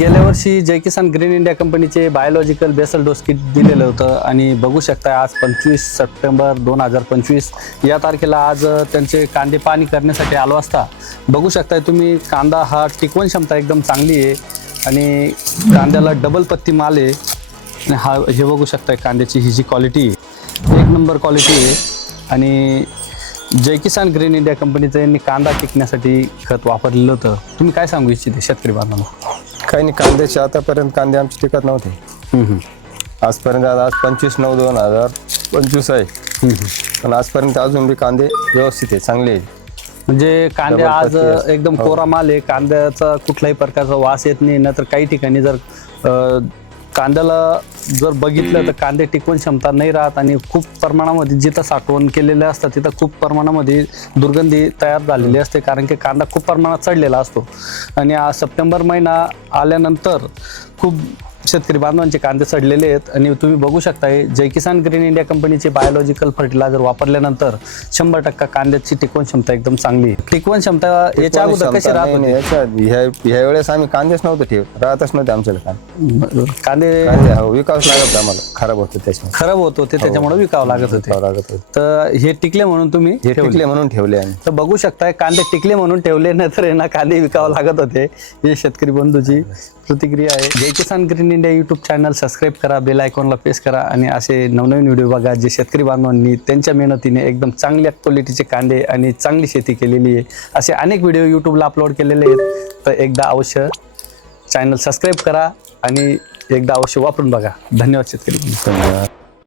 गेल्या वर्षी Jai Kisan green India कंपनीचे बायोलॉजिकल बेसल डोस किट दिलेलं होतं आणि बघू शकता आज पंचवीस सप्टेंबर दोन हजार पंचवीस. या तारखेला आज त्यांचे कांदे पाणी करण्यासाठी आलो असता. बघू शकताय तुम्ही कांदा हा टिकवण क्षमता एकदम चांगली आहे आणि कांद्याला डबल पत्ती माल आहे. आणि हा हे बघू शकताय कांद्याची ही जी क्वालिटी आहे एक नंबर क्वालिटी आहे. आणि जय किसान ग्रीन इंडिया कंपनीचं यांनी कांदा टिकण्यासाठी खत वापरलेलं होतं. तुम्ही काय सांगू इच्छिते शेतकरी बांधवांना? काही नाही कांद्याचे आतापर्यंत कांदे आमचे टिकत नव्हते. आजपर्यंत आज आज पंचवीस नऊ दोन हजार पंचवीस आहे. पण आजपर्यंत अजून बी कांदे व्यवस्थित आहे चांगले आहेत म्हणजे कांदे आज. एकदम हो. कोरा माल आहे कांद्याचा कुठलाही प्रकारचा वास येत नाही तर काही ठिकाणी जर अ, कांद्याला जर बघितलं तर कांदे टिकवण क्षमता नाही राहत आणि खूप प्रमाणामध्ये जिथं साठवण केलेलं असतं तिथं खूप प्रमाणामध्ये दुर्गंधी तयार झालेली असते. कारण की कांदा खूप प्रमाणात चढलेला असतो. आणि सप्टेंबर महिना आल्यानंतर खूप शेतकरी बांधवांचे कांदे चढलेले आहेत. आणि तुम्ही बघू शकताय जय किसान ग्रीन इंडिया कंपनीचे बायोलॉजिकल फर्टिलायझर वापरल्यानंतर शंभर टक्का कांद्याची टिकवण क्षमता एकदम चांगली आहे. टिकवण क्षमता याच्या अगोदर कशी राहत होती? ह्या वेळेस आम्ही कांदेच नव्हते ठेवत राहतच नव्हते आमच्याकडे कांदे. कांदे कांदे हो विकास लागत होता आम्हाला खराब होतं त्याच्यामुळे. खराब होत होते त्याच्यामुळे विकावं लागत होते. विकावं लागत होतं. तर हे टिकले म्हणून तुम्ही हे ठेवले. टिकले म्हणून ठेवले आम्ही. तर बघू शकताय कांदे टिकले म्हणून ठेवले नाही तर कांदे विकावं लागत होते. ही शेतकरी बंधूची प्रतिक्रिया आहे. Jai Kisan green India YouTube channel subscribe करा बेल आयकॉनला प्रेस करा आणि असे नवनवीन व्हिडिओ बघा जे शेतकरी बांधवांनी त्यांच्या मेहनतीने एकदम चांगल्या क्वालिटीचे कांदे आणि चांगली शेती केलेली आहे. असे अनेक व्हिडिओ यूट्यूबला अपलोड केलेले आहेत. तर एकदा अवश्य चॅनल सबस्क्राईब करा आणि एकदा अवश्य वापरून बघा. धन्यवाद शेतकरी. धन्यवाद